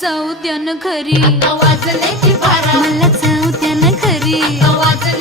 जाऊ द्या ना घरी, वाजले की बारा, मला जाऊ द्या ना घरी. वाजले